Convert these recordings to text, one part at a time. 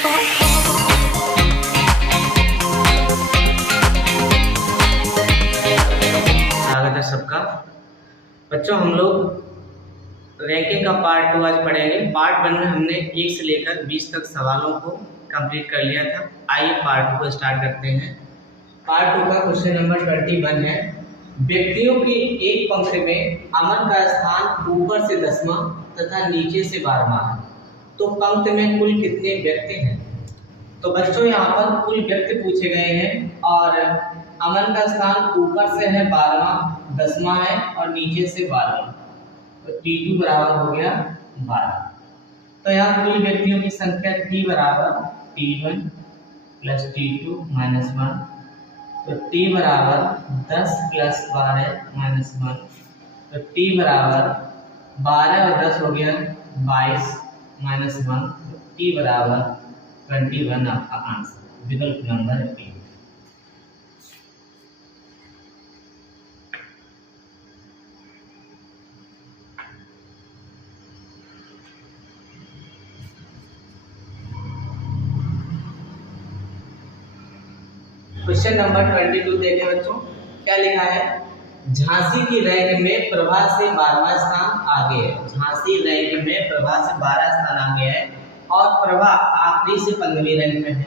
स्वागत है सबका। बच्चों, हम लोग रैंकिंग का पार्ट 2 आज पढ़ेंगे। पार्ट 1 में हमने 1 से लेकर 20 तक सवालों को कंप्लीट कर लिया था। आइए पार्ट 2 को स्टार्ट करते हैं। पार्ट 2 का क्वेश्चन नंबर 21 है। व्यक्तियों की एक पंक्ति में अमन का स्थान ऊपर से 10वां तथा नीचे से 12वां है, तो पंक्ति में कुल कितने व्यक्ति हैं? तो बच्चों, यहाँ पर कुल व्यक्ति पूछे गए हैं और अमन का स्थान ऊपर से है 12वां, 10वां है और नीचे से 12वां, तो T2 बराबर हो गया 12। तो यहाँ कुल व्यक्तियों की संख्या T बराबर T1 प्लस T2 माइनस 1, तो T बराबर 10 प्लस 12 माइनस 1, तो T बराबर 12 और 10 हो गया 22 माइनस 1, तो T बराबर 21 आपका आंसर, विकल्प नंबर बी। क्वेश्चन नंबर 22 देखें बच्चों, क्या लिखा है? झांसी की रैंक में प्रभा से 12वां स्थान आगे है। झांसी रैंक में प्रभा से 12 स्थान आगे है और प्रभा आखिरी से 15वीं रैंक में है।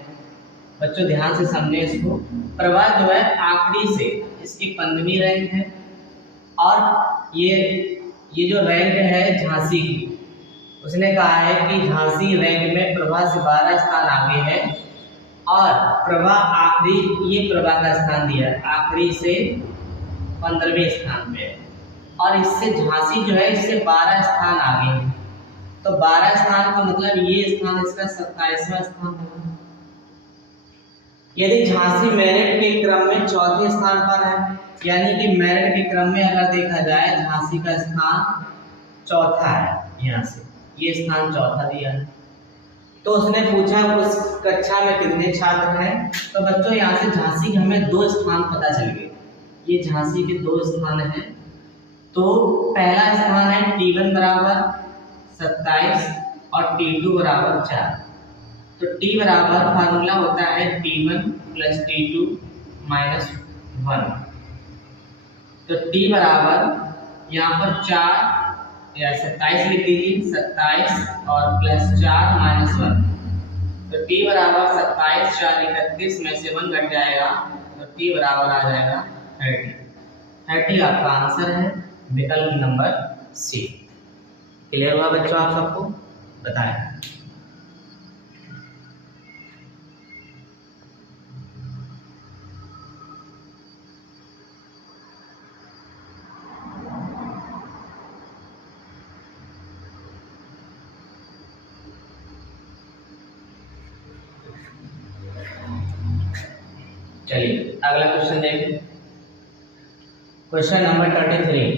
बच्चों ध्यान से समझे इसको। प्रभा जो है आखिरी से, इसकी 15वीं रैंक है और ये जो रैंक है झांसी की, उसने कहा है कि झांसी रैंक में प्रभा से 12 स्थान आगे है और प्रभा आखिरी, ये प्रभा का स्थान दिया है, आखिरी से 15वें स्थान पे है और इससे झांसी जो है इससे 12 स्थान आगे है। तो 12 स्थान का मतलब ये स्थान इसका 27वां स्थान होगा। यदि झांसी मेरिट के क्रम में चौथे स्थान पर है, यानी कि मेरिट के क्रम में अगर देखा जाए झांसी का स्थान चौथा है, यहाँ से ये स्थान चौथा दिया है। तो उसने पूछा उस कक्षा में कितने छात्र हैं? तो बच्चों यहाँ से झांसी के हमें 2 स्थान पता चल गए। ये झांसी के 2 स्थान हैं। तो पहला स्थान है T1 बराबर 27 और T2 बराबर 4। तो T बराबर फार्मूला होता है T1 प्लस T2 माइनस 1। तो T बराबर यहाँ पर 4 या 27 लिख दीजिए, 27 और प्लस 4 माइनस 1, तो T बराबर 27 4 31 में से 1 घट जाएगा, तो T बराबर आ जाएगा 30 आपका आंसर है, विकल्प नंबर सी। क्लियर हुआ बच्चों आप सबको? बताएं। चलिए अगला क्वेश्चन देखें। Question number 33।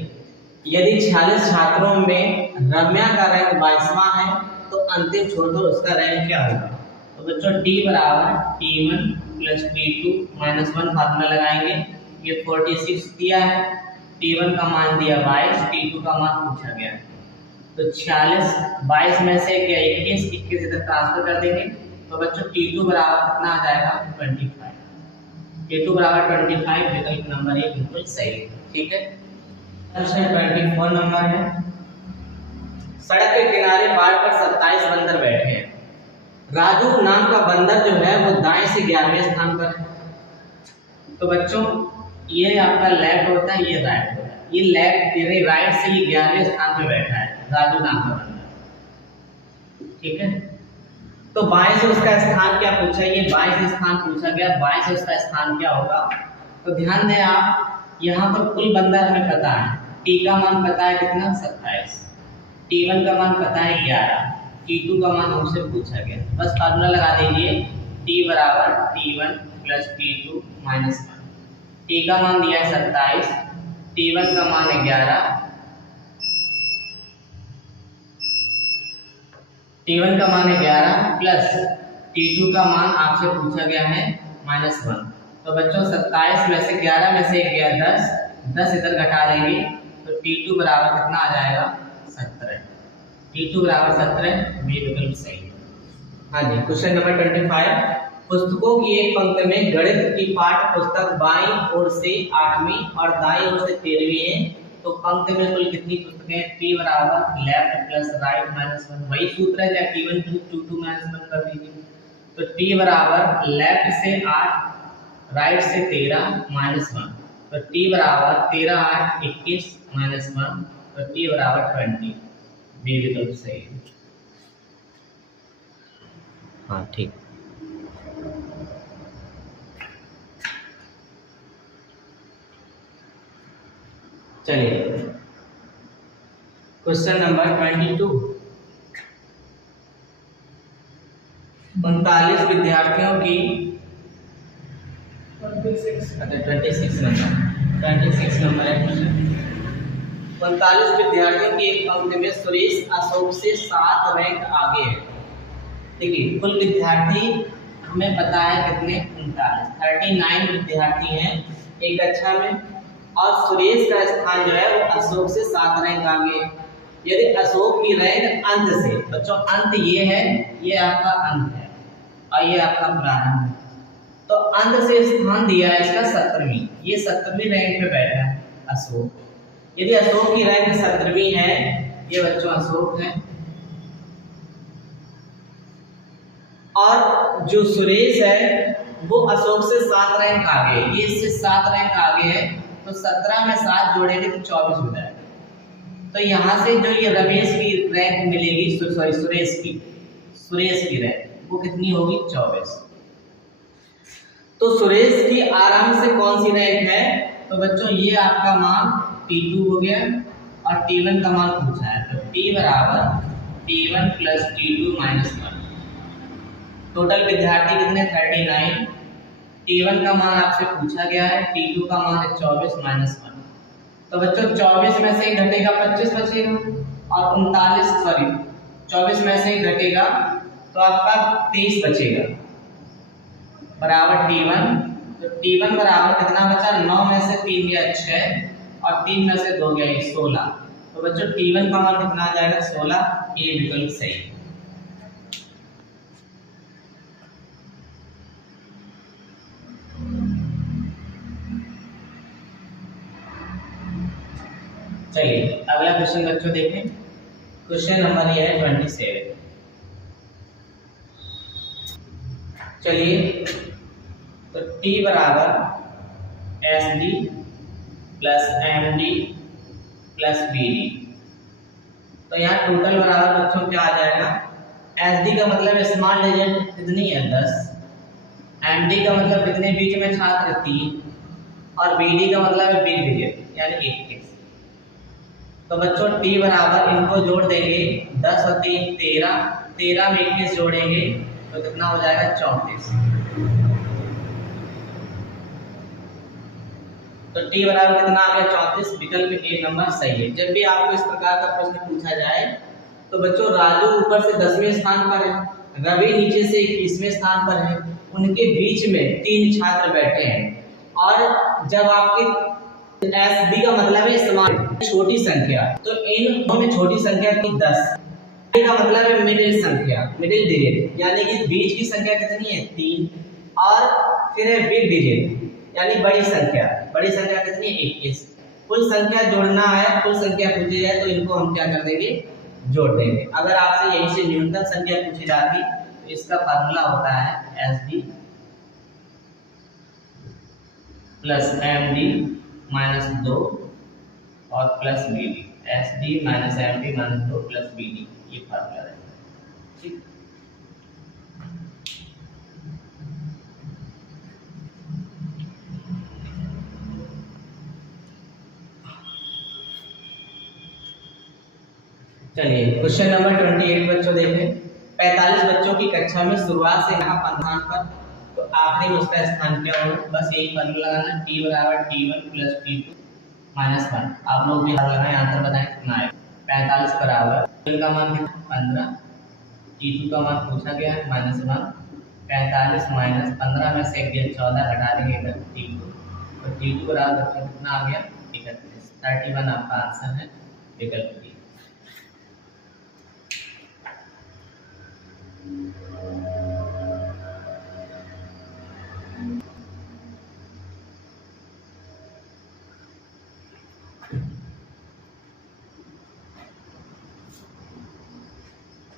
यदि 46 छात्रों में रम्या का रैंक 22वां है तो अंतिम छोर पर उसका रैंक क्या होगा? तो बच्चों T बराबर T1 plus T2 minus 1 formula लगाएंगे। ये 46 दिया है, T1 का मान दिया 22, T2 का मान पूछा गया। तो 46 22 में से क्या 21 इधर ट्रांसफर कर देंगे, तो बच्चों T2 बराबर कितना आ जाएगा 25। T2 बराबर 25, विकल्प नंबर ए बिल्कुल सही है। ठीक है। क्वेश्चन 24 नंबर है। सड़क के किनारे बाड़ पर 27 बंदर बैठे हैं। राजू नाम का बंदर जो है वो दाएं से 11वें स्थान पर है। तो बच्चों ये आपका लेफ्ट होता है, ये राइट होता है। ये लेफ्ट यानी राइट से ये 11वें स्थान पे बैठा है राजू नाम का बंदर। ठीक है। तो बाएं से उसका स्थान क्या पूछा? ये बाएं से स्थान पूछा गया, बाएं से उसका स्थान क्या होगा? तो ध्यान दें आप, यहाँ पर कुल बंदर हमें पता है। T का मान पता है कितना 27, T1 का मान पता है 11, T2 का मान हमसे पूछा गया। बस फार्मूला लगा दीजिए, T बराबर T1 plus T2 minus 1। T का मान दिया है 27, T1 का मान है 11, T1 का मान है 11 प्लस T2 का मान आपसे पूछा गया है माइनस 1। तो बच्चों 27 में से 11 में से 1 गया 10 इधर घटा देंगे, तो T2 बराबर कितना आ जाएगा 17। T2 बराबर 17, बी विकल्प सही है। हाँ जी, क्वेश्चन नंबर 25। पुस्तकों की एक पंक्ति में गणित की पाठ्य पुस्तक बाईं ओर से 8वीं और दाईं ओर से 13वीं है, तो पंक्ति में कुल कितनी पुस्तकें? T बराबर लेफ्ट प्लस राइट माइनस 1, वही सूत्र है जहाँ T1 2 माइनस 1 कर दीजिए। तो T बराबर लेफ्ट से 8 राइट से 13 माइनस 1, तो T बराबर 13 8 21 माइनस 1, तो T बराबर 20। बी विकल्प सही है। हाँ ठीक। चलिए क्वेश्चन नंबर 22। 39 विद्यार्थियों की 26 नंबर है क्वेश्चन। 39 विद्यार्थियों की एक पंक्ति में सुरेश अशोक से 7 रैंक आगे है। देखिए कुल विद्यार्थी हमें पता है कितने? 39 विद्यार्थी हैं एक कक्षा में, और सुरेश का स्थान जो है वो अशोक से 7 रैंक आगे है। यदि अशोक की रैंक अंत से, बच्चों अंत ये है, ये आपका अंत है और ये आपका प्रारंभ है, तो अंत से स्थान दिया है इसका 17वीं, ये 17वीं रैंक पे बैठा है अशोक। यदि अशोक की रैंक 17वीं है, ये बच्चों अशोक है, और जो सुरेश है वो अशोक से 7 रैंक आगे है, ये इससे 7 रैंक आगे है, तो 17 में 7 जोड़ेंगे तो 24 हो जाएगा। तो यहाँ से जो ये रमेश की रैंक मिलेगी, सॉरी सुरेश की रैंक वो कितनी होगी? 24। तो सुरेश की आराम से कौन सी रैंक है? तो बच्चों ये आपका मान T2 हो गया और T1 का मान पूछा है, तो T बराबर T1 plus T2 minus 1। Total विद्यार्थी कितने? 39। T1 का मान आपसे पूछा गया है, T2 का मान है 24 माइनस 1। तो बच्चों 24 में से घटेगा 25 बचेगा, और 24 में से घटेगा तो आपका 23 बचेगा बराबर T1। तो T1 बराबर कितना बचा? 9 में से 3 गया 6 और 3 में से 2 गया 16। तो बच्चों T1 का मान कितना आ जाएगा? 16। ये विकल्प सही है। चलिए अगला क्वेश्चन बच्चों देखें। क्वेश्चन नंबर ये है 27। चलिए तो T बराबर SD plus MD plus BD, तो यहाँ टोटल बराबर बच्चों क्या आ जाएगा? SD का मतलब स्मॉल डिजिट कितनी है? 10। MD का मतलब कितने बीच में छात्र? 3, और BD का मतलब है बिग डिजिट यानी 21। तो बच्चों T बराबर इनको जोड़ देंगे, 10 और 3 13, 13 में 21 जोड़ेंगे तो कितना हो जाएगा? 34। तो T बराबर कितना आ गया? 34। विकल्प ए नंबर सही है। जब भी आपको इस प्रकार का प्रश्न पूछा जाए तो बच्चों राजू ऊपर से 10वें स्थान पर है, रवि नीचे से 21वें स्थान पर है, उनके बीच में 3 छात्र बैठे हैं, और जब आपके SD का मतलब है समान छोटी संख्या, तो इन में छोटी संख्या की 10 का मतलब है मिडिल संख्या, मिडिल डिजिट, यानी कि बीच की संख्या कितनी है? 3, और फिर है बिग डिजिट यानी बड़ी संख्या कितनी है? 21। कुल संख्या जोड़ना है, कुल संख्या पूछी जाए तो इनको हम क्या कर देंगे? जोड़ देंगे। अगर आपसे यहीं से न्यूनतम संख्या पूछी जाती तो इसका फार्मूला होता है SD प्लस MD माइनस 2 और plus BD, SD minus MD minus 2 plus BD, ये फार्मूला है। ठीक, चलिए क्वेश्चन नंबर 28 बच्चों देखें। 45 बच्चों की कक्षा में शुरुआत से यहाँ स्थान पर तो आखिरी में उसका स्थान क्या होगा? बस यही फार्मूला लगाना, T बराबर T1 प्लस T2 माइनस 1। आप लोग भी लगाएं, आंसर बताएं कितना आएगा। 45 बराबर T1 का मान कितना? 15, T2 का मान पूछा गया है माइनस 1, 45 माइनस 15 में से 14 घटा देंगे इधर T2, तो T2 बराबर कितना आ गया? 31। 31 आपका आंसर है, विकल्प डी।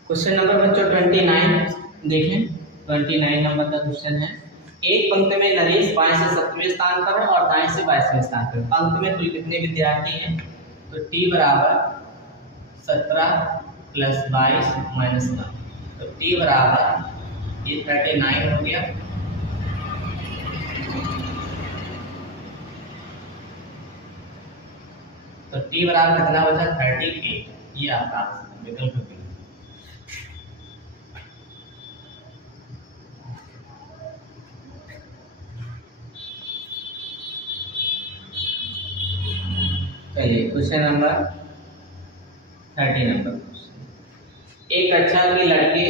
क्वेश्चन नंबर बच्चों 29 देखें। 29 नंबर का क्वेश्चन है। एक पंक्ति में नरेश बाएं से 7वें स्थान पर है और दाएं से 22वें स्थान पर। पंक्ति में कुल कितने विद्यार्थी हैं? तो t बराबर 17 प्लस 22 माइनस 1, तो t बराबर ये 39 हो गया। तो t बराबर कितना बचा? 38। ये आपका विकल्प बी। चलिए क्वेश्चन नंबर 30 नंबर क्वेश्चन। एक कक्षा के लड़के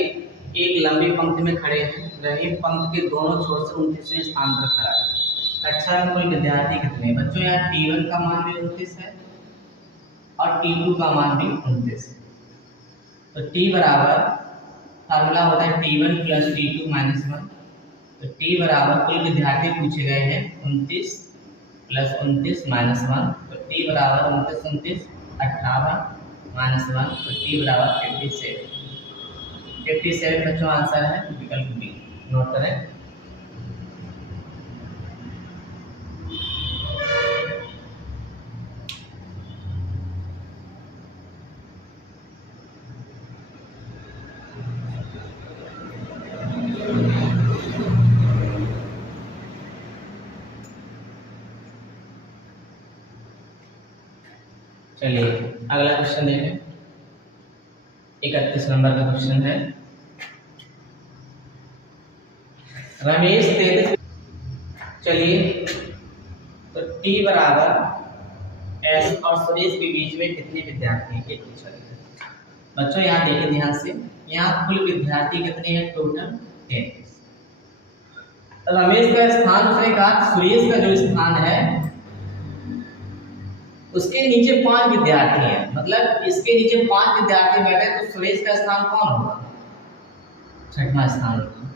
एक लंबी पंक्ति में खड़े हैं। रहीम पंक्ति के दोनों छोर से 29वें स्थान पर खड़ा है। कक्षा में कुल विद्यार्थी कितने? बच्चों यहाँ T1 का मान भी 29 है और T2 का मान भी 29 है। तो T बराबर फार्मूला होता है T1 प्लस T2 माइनस 1। तो T बराबर कुल विद्यार्थी पूछे गए हैं 29 प्लस 29 माइनस 1। तो T बराबर 29 29 18 माइनस 1। तो T बराबर 57। 57 बच्चों आंसर है विकल्प बी। नोट करें। चलिए अगला क्वेश्चन देखें। 31 नंबर का क्वेश्चन है। रमेश 33। चलिए तो T बराबर S और सुरेश के बीच में कितने विद्यार्थी हैं ये पूछा गया। बच्चों यहाँ देखिए ध्यान से, यहाँ कुल विद्यार्थी कितने हैं? टोटल 33। रमेश का स्थान उसने कहा, सुरेश का जो स्थान है उसके नीचे 5 विद्यार्थी हैं, मतलब इसके नीचे 5 विद्यार्थी बैठे, तो सुरेश का स्थान कौन होगा? 6वां स्थान होगा।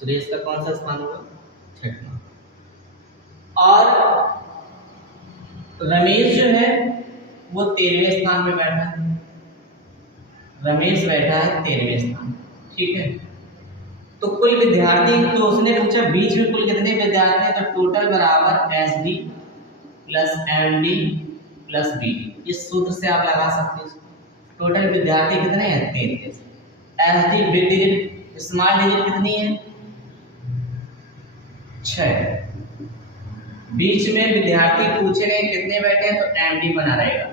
सुरेश का कौन सा स्थान होगा? 6वां। और रमेश जो है वो 13वें स्थान पे बैठा है। रमेश बैठा है 13वें स्थान, ठीक है। तो कुल विद्यार्थी तो उसने पूछा बीच में कुल कितने विद्यार्थी हैं? तो टोटल बराबर SD plus MD plus BD। इस सूत्र से आप लगा सकते हैं। टोटल विद्यार्थी कितने हैं? 33। SD big digit small digit कितनी है? 6। बीच में विद्यार्थी पूछे गए कितने बैठे हैं? तो MD बना रहेगा।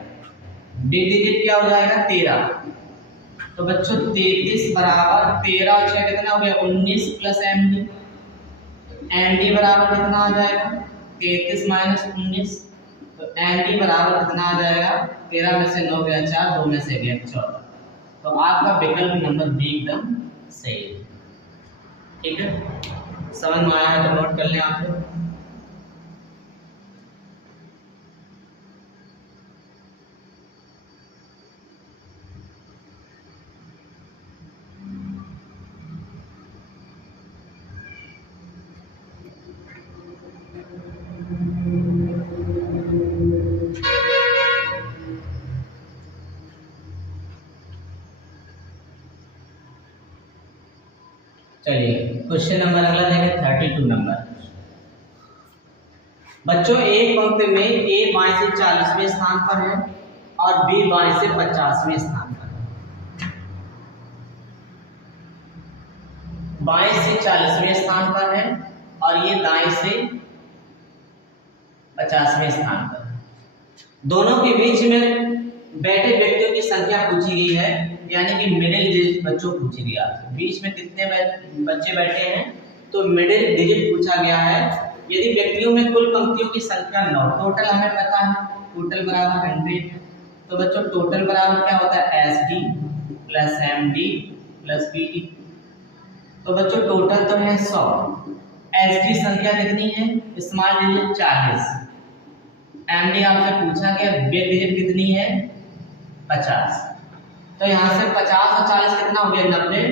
बिग डिजिट क्या हो जाएगा? 13। तो बच्चों 33 बराबर 13 और 6 कितना हो गया? 19 प्लस MD। MD बराबर कितना आ जाएगा? 33 माइनस 19। तो MD बराबर कितना आ जाएगा? 13 में से 9 गया 4, 2 में से गया 14। तो आपका विकल्प नंबर बी एकदम सही है, ठीक है। समझ में आया है तो नोट कर लें आप लोग। चलिए क्वेश्चन नंबर अगला देखें 32 नंबर। बच्चों एक पंक्ति में A बाएं से 40वें स्थान पर है और B बाएं से 50वें स्थान पर है। बाएं से 40वें स्थान पर है और ये दाएं से 50वें स्थान पर है। दोनों के बीच में बैठे व्यक्तियों की संख्या पूछी गई है, यानी कि मिडिल डिजिट बच्चों पूछी गई है। बीच में कितने बच्चे बैठे हैं? तो मिडिल डिजिट पूछा गया है। यदि व्यक्तियों में कुल पंक्तियों की संख्या 9, टोटल हमें पता है टोटल बराबर 100 है। तो बच्चों टोटल बराबर क्या होता है? SD plus MD plus BD। तो बच्चों टोटल तो है 100। SD संख्या कितनी है? Small digit 40। MD आपसे पूछा गया बिग डिजिट कितनी है? 50। तो यहाँ से 50 और 40 कितना हो गया? 90।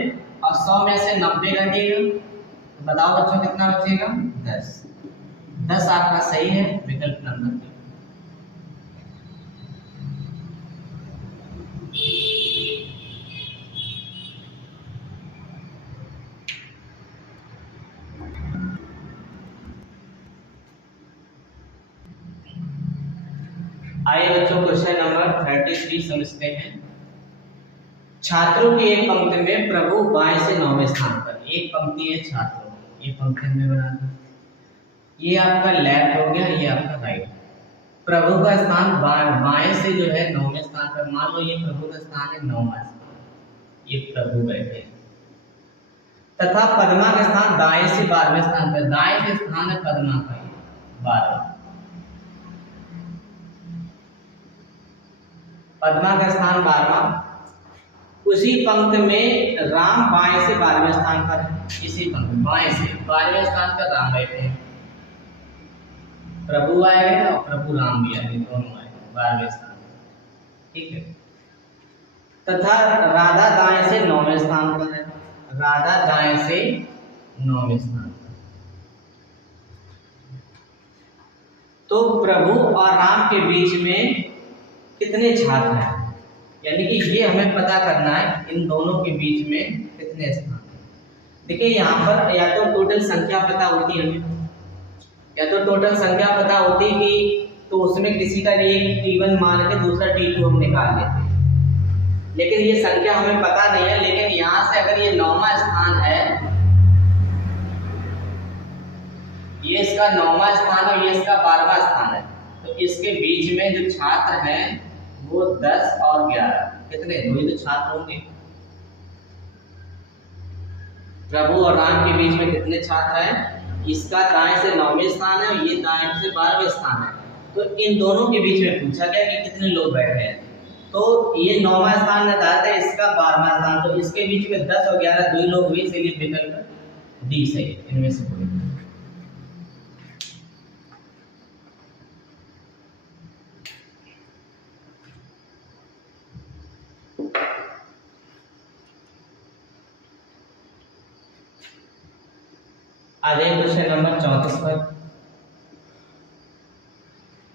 और 100 में से 90 घटेगा, बताओ बच्चों कितना बचेगा? 10। 10 आपका सही है विकल्प नंबर बी। आइए बच्चों क्वेश्चन नंबर 33 समझते हैं। छात्रों की एक पंक्ति में प्रभु बाएं से 9वें स्थान पर। एक पंक्ति है छात्रों, ये पंक्ति में बना दो। ये आपका लेफ्ट हो गया, ये आपका राइट। प्रभु का स्थान बाएं से जो है 9वें स्थान पर। मान लो ये प्रभु का स्थान है 9वां स्थान, ये प्रभु बैठे। तथा पद्मा का स्थान दाएं से 12वें स्थान पर। दाएं से स्थान है पद्मा का 12। पद्मा का स्थान 12वां। उसी पंक्ति में राम बाएं से 12वें स्थान पर है। इसी पंक्ति बाएं से 12वें स्थान पर राम बैठे हैं। प्रभु आएगा और प्रभु राम भी आएंगे, दोनों आएंगे 12वें स्थान पर। ठीक है। तथा राधा दाएं से 9वें स्थान पर है। राधा दाएं से 9वें स्थान पर। तो प्रभु और राम के बीच में कितने छात्र हैं, यानी कि ये हमें पता करना है इन दोनों के बीच में कितने स्थान। देखिए यहाँ पर या तो टोटल संख्या पता होती हमें, या तो टोटल संख्या पता होती कि तो उसमें किसी का एक T1 मान के दूसरा T2 हम निकाल लेते हैं, लेकिन ये संख्या हमें पता नहीं है। लेकिन यहाँ से अगर ये 9वां स्थान है, ये इसका 9वां स्थान और ये इसका 12वां स्थान है, तो इसके बीच में जो छात्र हैं वो 10 और 11, कितने? 2 ही तो छात्र होंगे। प्रभु और राम के बीच में कितने छात्र हैं? इसका दाएं से 9वें स्थान है और ये दाएं से 12वें स्थान है। तो इन दोनों के बीच में पूछा गया कि कितने लोग बैठे हैं। तो ये 9वां स्थान निर्धारित है, इसका 12वां स्थान, तो इसके बीच में 10 और 11 2 ही लोग हुए, इसलिए विकल्प डी सही है इनमें से कोई। आज क्वेश्चन नंबर 34 पर।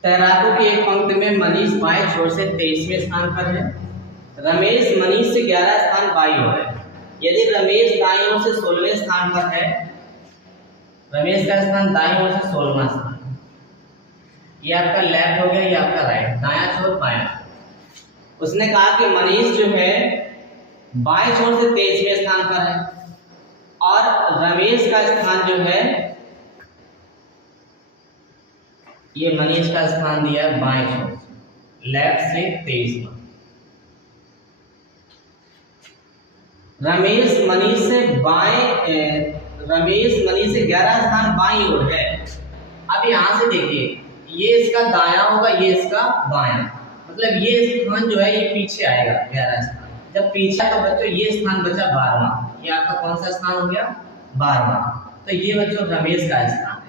तैराकों की एक पंक्ति में मनीष बाएं छोर से 23वें स्थान पर है। रमेश मनीष से 11 स्थान बाईं ओर है। यदि रमेश दाईं ओर से 16वें स्थान पर है, रमेश का स्थान दाईं ओर से 16वां स्थान, ये आपका लेफ्ट हो गया, ये आपका राइट, दायां छोर बायां छोर। उसने कहा कि मनीष जो है बाएं छोर से 23वें स्थान पर है और रमेश का स्थान जो है, ये मनीष का स्थान दिया है बाएं छोर से, लेफ्ट से 23वां। रमेश मनीष से 11 स्थान बाईं ओर है। अब यहां से देखिए, ये इसका दायां होगा, ये इसका बायां, मतलब ये स्थान जो है ये पीछे आएगा 11 स्थान। जब पीछे तो बच्चों ये स्थान बचा 12वां, ये आपका कौन सा स्थान हो गया? 12वां। तो ये बच्चों रमेश का स्थान है।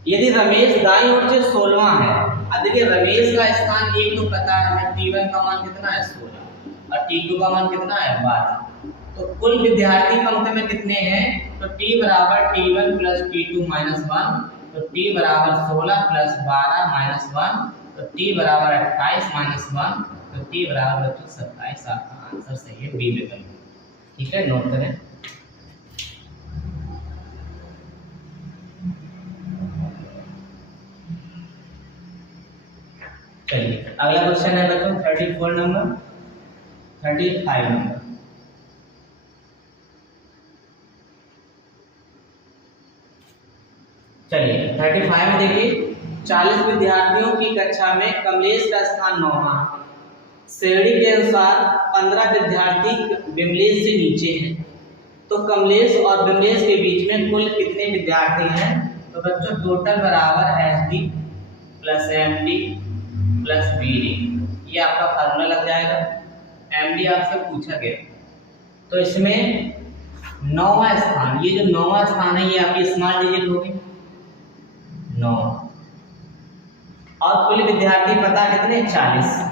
यदि रमेश दाईं ओर से 16वां है, अब देखिए रमेश का स्थान एक तो पता है हमें, T1 का मान कितना है 16 और T2 का मान कितना है 12। तो कुल विद्यार्थी पंक्ति में कितने हैं? तो T बराबर T1 प्लस T2 माइनस 1, तो T बराबर 16 प्लस 12 माइनस 1, तो T बराबर 28 माइनस 1, तो T बराबर बच्चों 27। आपका आंसर सही है, बी विकल्प। ठीक है, नोट करें। चलिए अगला क्वेश्चन है बच्चों 35 नंबर। चलिए 35 में देखिए, 40 विद्यार्थियों की कक्षा में कमलेश का स्थान 9वां। श्रेणी के अनुसार 15 विद्यार्थी विमलेश से नीचे हैं, तो कमलेश और विमलेश के बीच में कुल कितने विद्यार्थी हैं? तो बच्चों टोटल बराबर SD plus MD plus BD, ये आपका फार्मूला लग जाएगा। MD आपसे पूछा गया, तो इसमें 9वां स्थान, ये जो 9वां स्थान है ये आपकी स्मॉल डिजिट होगी 9, और कुल विद्यार्थी पता कितने? 40।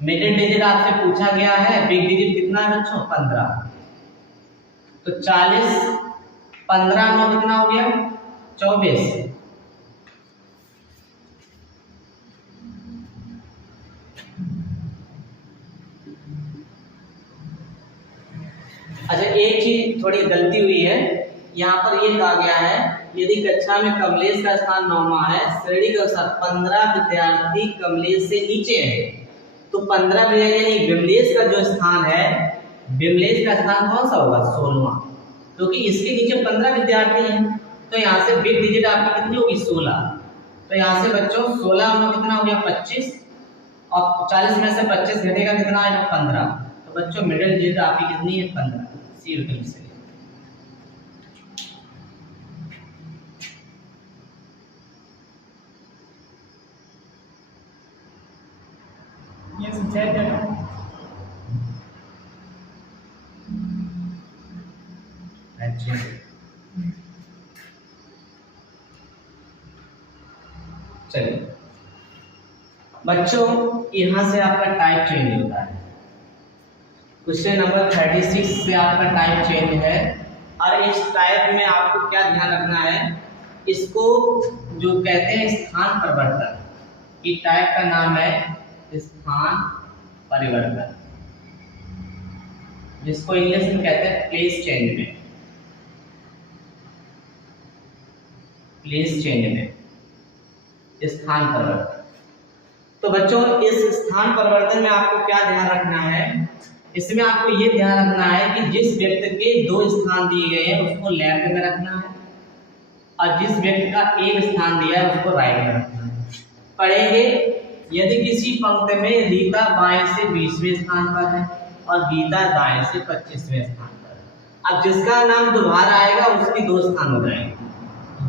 मिडिल डिजिट आपसे पूछा गया है, बिग डिजिट कितना है बच्चों? 15। तो 40 15 9 कितना हो गया? 24। अच्छा, एक चीज थोड़ी गलती हुई है, यहाँ पर ये कहा गया है यदि कक्षा में कमलेश का स्थान 9वां है, श्रेणी के अनुसार 15 विद्यार्थी कमलेश से नीचे है, तो 15 यानी विमलेश का जो स्थान है, विमलेश का स्थान कौन सा होगा? 16वां, क्योंकि इसके नीचे 15 विद्यार्थी हैं। तो यहाँ से बिग डिजिट आपकी कितनी होगी? 16। तो यहाँ से बच्चों 16 में कितना हो गया? 25, और 40 में से 25 घटेगा कितना आएगा? 15। तो बच्चों मिडिल डिजिट आपकी कितनी है? 15। सी विकल्प से ये समझाया जाएगा। अच्छा, चलिए बच्चों, यहाँ से आपका टाइप चेंज होता है। क्वेश्चन नंबर 36 से आपका टाइप चेंज है, और इस टाइप में आपको क्या ध्यान रखना है, इसको जो कहते हैं स्थान परिवर्तन, ये टाइप का नाम है स्थान परिवर्तन, जिसको इंग्लिश में कहते हैं प्लेस चेंज में, प्लेस चेंज में स्थान परिवर्तन। तो बच्चों इस स्थान परिवर्तन में आपको क्या ध्यान रखना है? इसमें आपको ये ध्यान रखना है कि जिस व्यक्ति के 2 स्थान दिए गए हैं उसको लेफ्ट में रखना है, और जिस व्यक्ति का 1 स्थान दिया है उसको राइट में रखना है। पढ़ेंगे, यदि किसी पंक्ति में रीता बाएं से 20वें स्थान पर है और गीता दाएं से 25वें स्थान पर है, अब जिसका नाम दोबारा आएगा उसकी 2 स्थान हो जाएंगे।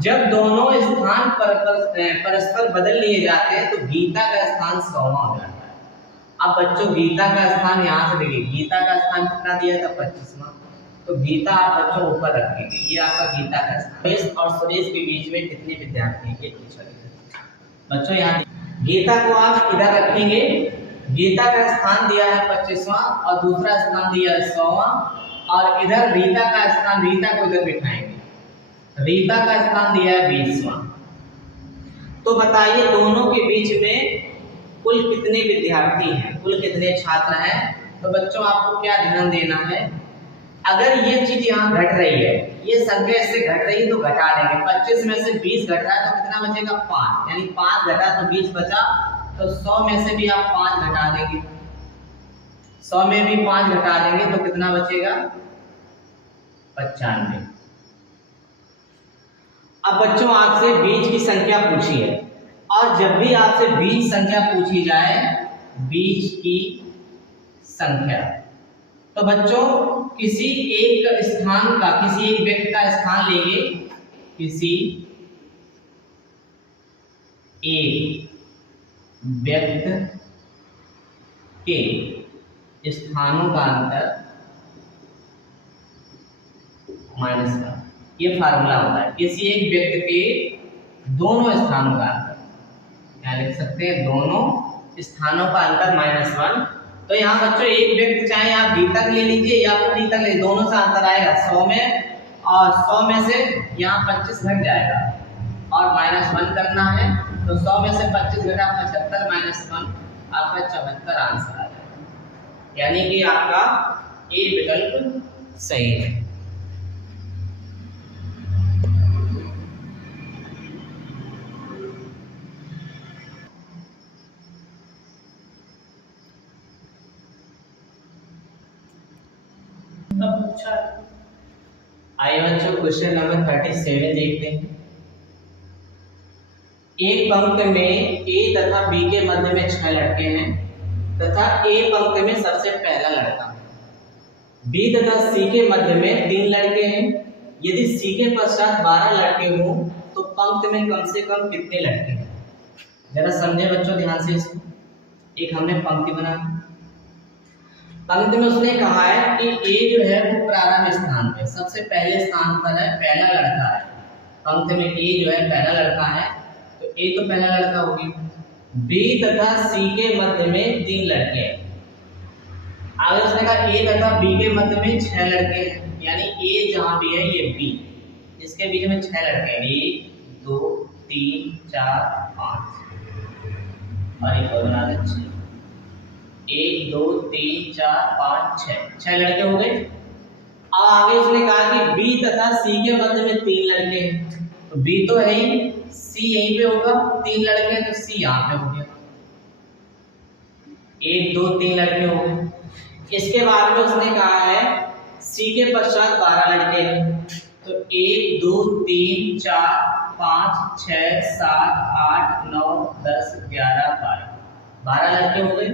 जब दोनों स्थान परस्पर बदल लिए जाते हैं तो गीता का स्थान 100वां हो जाता है। अब बच्चों गीता का स्थान यहाँ से देखिए, गीता का स्थान कितना दिया था? 25वां। तो गीता आप बच्चों ऊपर रखेंगे, ये आपका गीता का स्थान। सुरेश और सुरेश के बीच में कितने विद्यार्थी हैं ये पूछा गया। बच्चों यहाँ गीता को आप इधर रखेंगे, गीता का स्थान दिया है 25वां और दूसरा स्थान दिया है 100वां, और इधर रीता का स्थान, रीता को इधर बिठाएंगे, रीता का स्थान दिया है 20वां। तो बताइए दोनों के बीच में कुल कितने विद्यार्थी हैं, कुल कितने छात्र हैं? तो बच्चों आपको क्या ध्यान देना है, अगर ये चीज यहाँ घट रही है, ये संख्या इससे घट रही है तो घटा देंगे। 25 में से 20 घट रहा है तो कितना बचेगा? 5, यानी 5 घटा तो 20 बचा, तो 100 में से भी आप 5 घटा देंगे, 100 में भी 5 घटा देंगे तो कितना बचेगा? 95। अब बच्चों आपसे बीज की संख्या पूछी है, और जब भी आपसे बीज संख्या पूछी जाए, बीज की संख्या, तो बच्चों किसी एक स्थान का, किसी एक व्यक्ति का स्थान लेंगे, किसी एक व्यक्ति के स्थानों का अंतर माइनस का, ये फार्मूला होता है। किसी एक व्यक्ति के दोनों स्थानों का अंतर, क्या लिख सकते हैं? दोनों स्थानों का अंतर -1। तो यहाँ बच्चों एक व्यक्ति, चाहे आप गीता ले लीजिए या फिर रीता ले, दोनों से अंतर आएगा 100 में, और 100 में से यहाँ 25 घट जाएगा और -1 करना है, तो 100 में से 25 घटा 75 -1 आपका 74 आंसर आ जाएगा, यानी कि आपका ए विकल्प सही है। आइए बच्चों क्वेश्चन नंबर 37 देखते हैं। एक पंक्ति में ए तथा बी के मध्य में 6 लड़के हैं तथा ए पंक्ति में सबसे पहला लड़का, बी तथा सी के मध्य में 3 लड़के हैं। यदि सी के पश्चात 12 लड़के हों तो पंक्ति में कम से कम कितने लड़के हैं? जरा समझे बच्चों ध्यान से इसको। एक हमने पंक्ति बना, पंक्ति में उसने कहा है कि ए जो है वो प्रारंभ स्थान पे सबसे पहले स्थान पर है, पहला लड़का है। पंक्ति में ए जो है पहला लड़का है, तो ए तो पहला लड़का होगी। बी तथा सी के मध्य में 3 लड़के हैं। आगे उसने कहा ए तथा बी के मध्य में 6 लड़के हैं, यानी ए जहां भी है ये बी, इसके बीच में 6 लड़के हैं, 1 2 3 4 5 और एक और बना दे 6, 1 2 3 4 5 6 लड़के हो गए। अब आगे उसने कहा कि बी तथा सी के मध्य में 3 लड़के हैं, तो बी तो है ही, सी यहीं पे होगा, 3 लड़के हैं तो सी यहाँ पे हो गया, 1 2 3 लड़के हो गए। इसके बाद में उसने कहा है सी के पश्चात 12 लड़के हैं, तो 1 2 3 4 5 6 7 8 9 10 11 12 लड़के हो गए।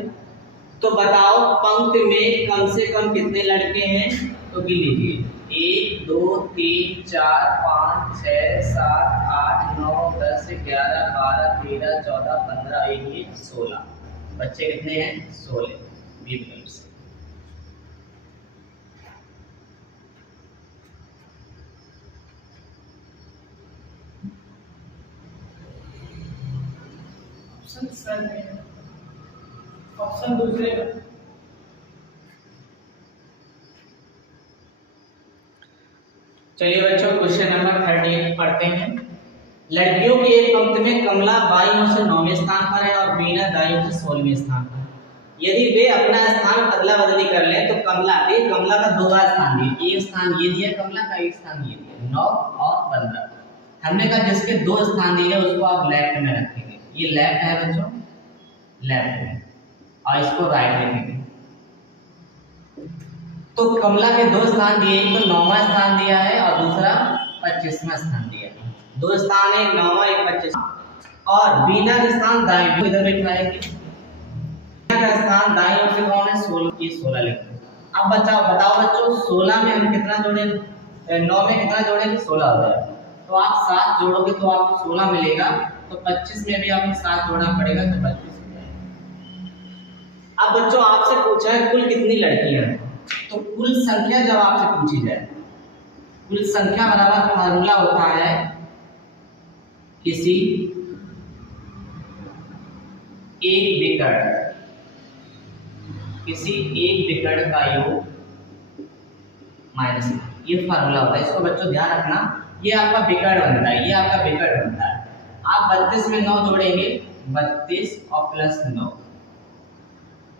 तो बताओ पंक्ति में कम से कम कितने लड़के हैं, तो गिन लीजिए 1 2 3 4 5 6 7 8 9 10 11 12 13 14 15 1 16। बच्चे कितने हैं, 16 बी विकल्प से। ऑप्शन सर है, ऑप्शन दूसरे का। चलिए बच्चों क्वेश्चन नंबर 38 पढ़ते हैं। लड़कियों की एक पंक्ति में कमला बाईं ओर से 9वें स्थान पर है और बीना दाईं ओर से 16वें स्थान पर है। यदि वे अपना स्थान अदला बदली कर लें तो कमला का 2 बार स्थान दिए, एक स्थान ये दिया कमला का, एक स्थान ये दिया, 9 और 15। हमने कहा जिसके 2 स्थान दिए उसको आप लेफ्ट में रखेंगे, ये लेफ्ट है बच्चों, लेफ्ट में, और इसको राइट लिखेंगे। तो कमला के 2 स्थान दिए, एक तो 9वां स्थान दिया है और दूसरा 25वां स्थान दिया है। 2 स्थान है, 9वां एक 25वां, और बीना का स्थान दाएं इधर बैठाएंगे, बीना का स्थान दाएं ओर से कौन है, 16 की 16 लिखते हैं। अब बताओ बच्चों 16 में हम कितना जोड़े, 9 में कितना जोड़ेंगे, 16 हो जाएगा। तो आप 7 जोड़ोगे तो आपको 16 मिलेगा, तो 25 में भी आपको 7 जोड़ना पड़ेगा तो 25 हो जाएगा। अब बच्चों आपसे पूछा है कुल कितनी लड़कियां हैं, तो कुल संख्या जब आपसे पूछी जाए, कुल संख्या बराबर फार्मूला होता है किसी एक विकर्ण का योग माइनस, ये फार्मूला होता है, इसको बच्चों ध्यान रखना। ये आपका विकर्ण बनता है, ये आपका विकर्ण बनता है। आप 32 में 9 जोड़ेंगे, 32 और प्लस 9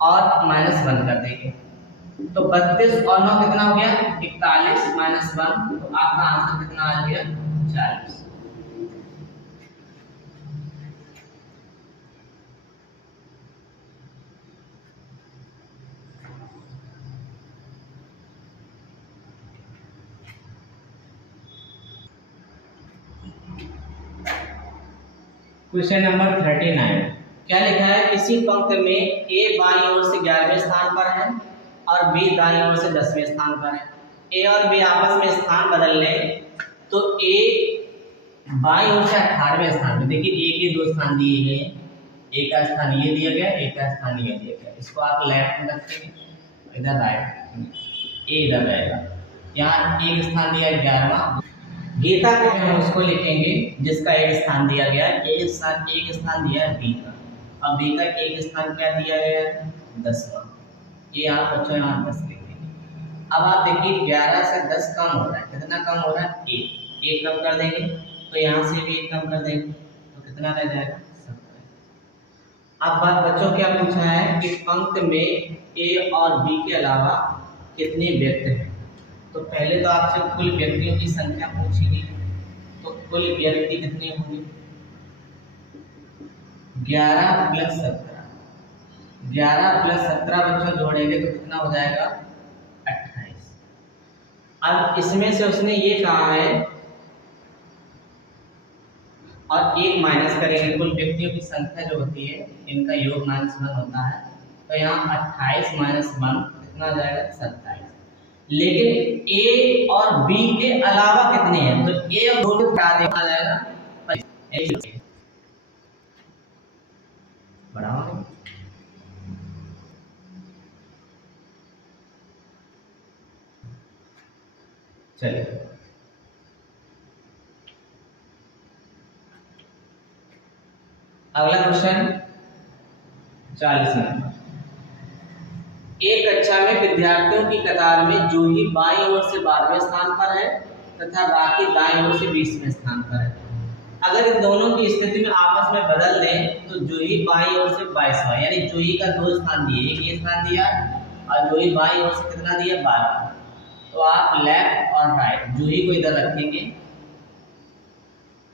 और माइनस 1 कर देंगे, तो 32 और 9 कितना हो गया, 41 माइनस 1, तो आपका आंसर कितना आ गया, 40। क्वेश्चन नंबर 39 क्या लिखा है, किसी पंक्ति में ए बाईं ओर से 11वें स्थान पर है और बी दाईं ओर से 10वें स्थान पर है। ए और बी आपस में स्थान बदल लें तो ए बाईं ओर से 18वें स्थान पे, देखिए ए के 2 स्थान दिए गए, ए का स्थान ये दिया गया, ए का स्थान ये दिया गया, इसको आप लेफ्ट में रखेंगे, इधर राइट, ए इधर रहेगा। यहाँ एक स्थान दिया 11वां, गीता को हम उसको लिखेंगे जिसका एक स्थान दिया गया है, एक स्थान दिया है बी का, अब बी का एक स्थान क्या दिया गया है, 10वां, ये आप बच्चों यहाँ 10 लिखेंगे। अब आप देखिए 11 से 10 कम हो रहा है, कितना कम हो रहा है, एक कम कर देंगे, तो यहाँ से भी एक कम कर देंगे, तो कितना रह जाएगा, 17। अब बात बच्चों क्या पूछा है कि पंक्ति में ए और बी के अलावा कितने व्यक्ति हैं, तो पहले तो आपसे कुल व्यक्तियों की संख्या पूछी गई, तो कुल व्यक्ति कितने होंगे, 11 प्लस 17, 11 प्लस 17 बच्चों जोड़ेंगे तो कितना हो जाएगा, 28। अब इसमें से उसने ये कहा है और एक माइनस करेंगे, कुल व्यक्तियों की संख्या जो होती है इनका योग -1 होता है, तो यहाँ 28 माइनस 1 कितना हो जाएगा, 27। लेकिन ए और बी के अलावा कितने हैं, तो ए और दो क्या देखा जाएगा, बढ़ाओ, चलिए अगला क्वेश्चन 40 नंबर। एक कक्षा में विद्यार्थियों की कतार में जूही बाईं ओर से 12वें स्थान पर है तथा बाकी दाईं ओर से 20वें स्थान पर है। अगर इन दोनों की स्थिति में आपस में बदल दें तो जूही बाईं ओर से 22वां, यानी जूही का 2 स्थान दिए, एक ये स्थान दिया और जूही बाईं ओर से कितना दिया, 12। तो आप लेफ्ट और राइट जूही को इधर रखेंगे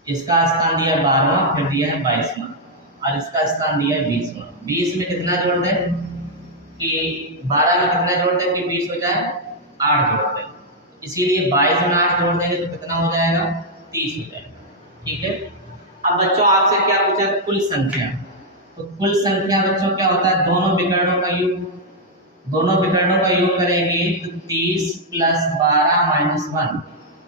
इसका स्थान दिया 12वां, फिर दिया है 22वां, और इसका स्थान दिया है 20वां। 20 में कितना जोड़ दें कि 12 में कितना जोड़ दें कि 20 हो जाए, 8 जोड़ दें, इसीलिए 22 में 8 जोड़ देंगे तो कितना हो जाएगा, 30 हो जाएगा। ठीक है। अब बच्चों आपसे क्या पूछा, कुल संख्या। तो कुल संख्या बच्चों क्या होता है, दोनों विकर्णों का योग। दोनों विकर्णों का योग करेंगे तो 30 प्लस 12 माइनस 1,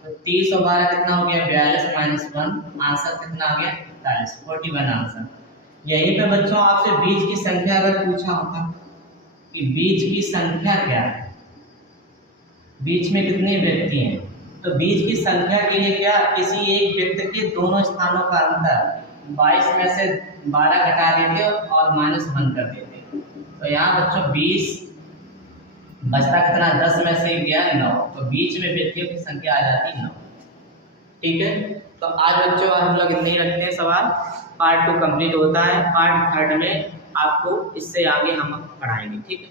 तो 30 और 12 कितना हो गया, 42 माइनस 1, आंसर कितना आ गया, 41, 41 आंसर। यहीं पे बच्चों आपसे बीज की संख्या अगर पूछा होता कि बीज की संख्या क्या है, बीच में कितने व्यक्ति हैं, तो बीज की संख्या के लिए क्या, किसी एक व्यक्ति के दोनों स्थानों का अंतर 22 में से 12 घटा देते और -1 कर देते। तो यहाँ बच्चों 20 बचता कितना, 10 में से गया 9, तो बीच में व्यक्तियों की संख्या आ जाती 9। ठीक है। तो आज बच्चों हम लोग इतने ही रखते हैं सवाल। पार्ट 2 कंप्लीट होता है, पार्ट 3 में आपको इससे आगे हम पढ़ाएंगे। ठीक है।